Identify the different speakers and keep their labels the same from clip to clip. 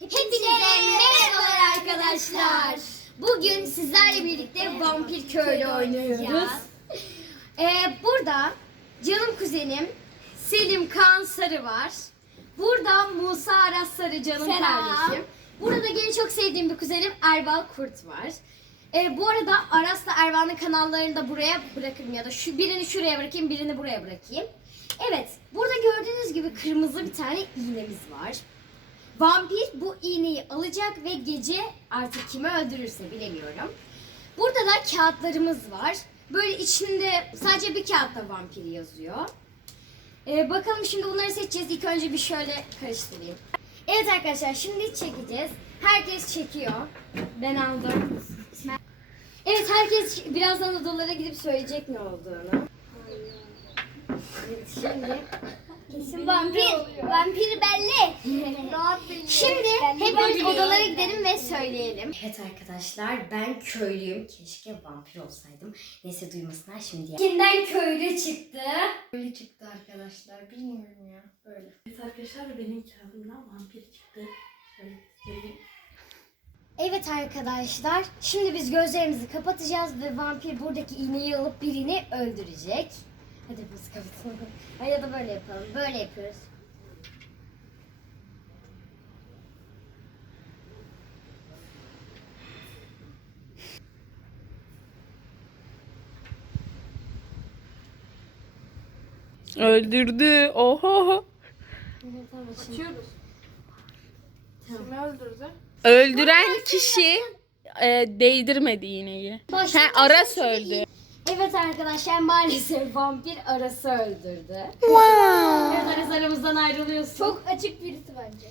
Speaker 1: Hepinize merhabalar arkadaşlar. Bugün sizlerle birlikte Vampir Köylü oynuyoruz. Burada canım kuzenim Selim Kaan Sarı var. Burada Musa Aras Sarı canım kardeşim. Burada da gene çok sevdiğim bir kuzenim Erbal Kurt var. Bu arada Aras'la Ervan'ın kanallarını da buraya bırakırım ya da birini şuraya bırakayım, birini buraya bırakayım. Evet, burada gördüğünüz gibi kırmızı bir tane iğnemiz var. Vampir bu iğneyi alacak ve gece artık kimi öldürürse bilemiyorum. Burada da kağıtlarımız var. Böyle içinde sadece bir kağıtta vampir yazıyor. Bakalım şimdi bunları seçeceğiz. İlk önce bir şöyle karıştırayım. Evet arkadaşlar şimdi çekeceğiz. Herkes çekiyor. Ben aldım. Evet herkes birazdan odalara gidip söyleyecek ne olduğunu. Evet şimdi...
Speaker 2: Kesin vampir belli.
Speaker 1: Şimdi hepimiz odalara gidelim ve söyleyelim. Evet arkadaşlar ben köylüyüm. Keşke vampir olsaydım. Neyse duymasınlar şimdi. Kimden köylü çıktı?
Speaker 2: Köylü çıktı arkadaşlar. Bilmiyorum ya. Böyle.
Speaker 3: Evet arkadaşlar benim kağıdımdan vampir çıktı. Şöyle göstereyim.
Speaker 1: Evet arkadaşlar şimdi biz gözlerimizi kapatacağız ve vampir buradaki iğneyi alıp birini öldürecek. Hadi biz kapatalım. Ya da böyle yapalım. Böyle yapıyoruz.
Speaker 4: Öldürdü. Oho.
Speaker 1: Evet, tamam, şimdi.
Speaker 3: Açıyoruz. Kimi öldürdü?
Speaker 4: Öldüren kişi değdirmedi iğneyi.
Speaker 1: Başka
Speaker 4: Sen Aras öldü.
Speaker 1: Evet arkadaşlar maalesef vampir Aras'ı öldürdü. Evet Aras aramızdan ayrılıyorsun.
Speaker 2: Çok açık birisi bence.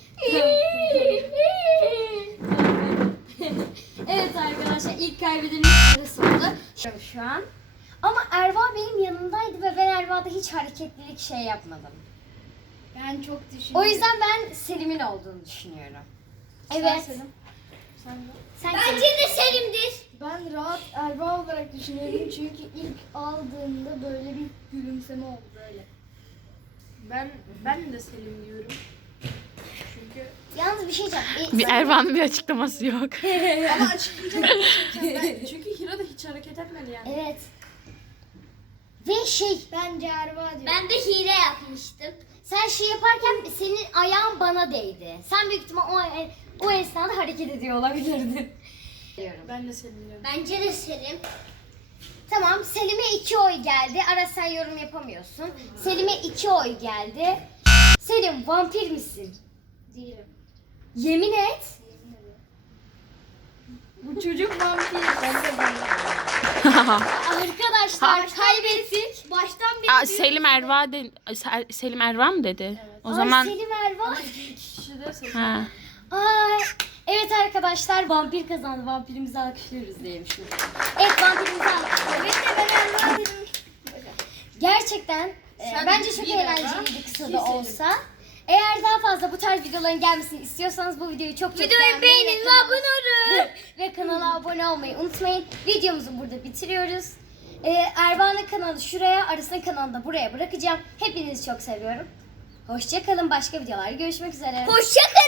Speaker 1: Evet arkadaşlar ilk kaybedenimiz Aras oldu. Şu an. Ama Erva benim yanımdaydı ve ben Erva'da hiç hareketlilik şey yapmadım.
Speaker 2: Ben çok düşünüyorum.
Speaker 1: O yüzden ben Selim'in olduğunu düşünüyorum. Evet.
Speaker 2: Selim. Sen de.
Speaker 1: Sen
Speaker 2: Bence
Speaker 1: de Selim'dir.
Speaker 2: Ben rahat Erba olarak düşünüyorum çünkü ilk aldığımda böyle bir gülümseme oldu böyle.
Speaker 3: Ben de Selim diyorum. Çünkü
Speaker 1: Yalnız bir şey diyeceğim.
Speaker 4: Bir Ervan'ın bir açıklaması yok.
Speaker 3: ama açıklayacak çünkü Hira da hiç hareket etmedi yani.
Speaker 1: Evet. Ve şey
Speaker 2: Bence Erba diyor.
Speaker 1: ben de hile yapmıştım. Sen şey yaparken senin ayağın bana değdi. Sen büyük ihtimal o esnada hareket ediyor olabilirdin.
Speaker 3: Ben de Selim diyorum.
Speaker 1: Bence de Selim. Tamam Selim'e 2 oy geldi. Aras sen yorum yapamıyorsun. Selim'e 2 oy geldi. Selim vampir misin?
Speaker 2: Değilim.
Speaker 1: Yemin et.
Speaker 2: Bu çocuk vampir. Ben de
Speaker 1: Arkadaşlar kaybettik.
Speaker 2: Baştan bir
Speaker 4: Selim Erva mı dedi? O
Speaker 1: Ay,
Speaker 4: zaman
Speaker 1: Selim Erva.
Speaker 3: İki kişi de Selim.
Speaker 4: ha.
Speaker 1: Ay. Evet arkadaşlar vampir kazandı. Vampirimizi alkışlıyoruz diyelim şimdi. Evet vampirimizi alkışlıyoruz.
Speaker 2: ben Erba dedim.
Speaker 1: Gerçekten
Speaker 3: Sen
Speaker 1: bence çok
Speaker 3: bir
Speaker 1: eğlenceliydi kısa da
Speaker 3: keselim.
Speaker 1: olsa. Eğer daha fazla bu tarz videoların gelmesini istiyorsanız bu videoyu çok
Speaker 2: Videoyu beğenin ve abone olun.
Speaker 1: ve kanala abone olmayı unutmayın. Videomuzu burada bitiriyoruz. Ervan'ın kanalı şuraya, Aras'ın kanalını da buraya bırakacağım. Hepinizi çok seviyorum. Hoşça kalın. Başka videolarda görüşmek üzere.
Speaker 2: Hoşçakalın.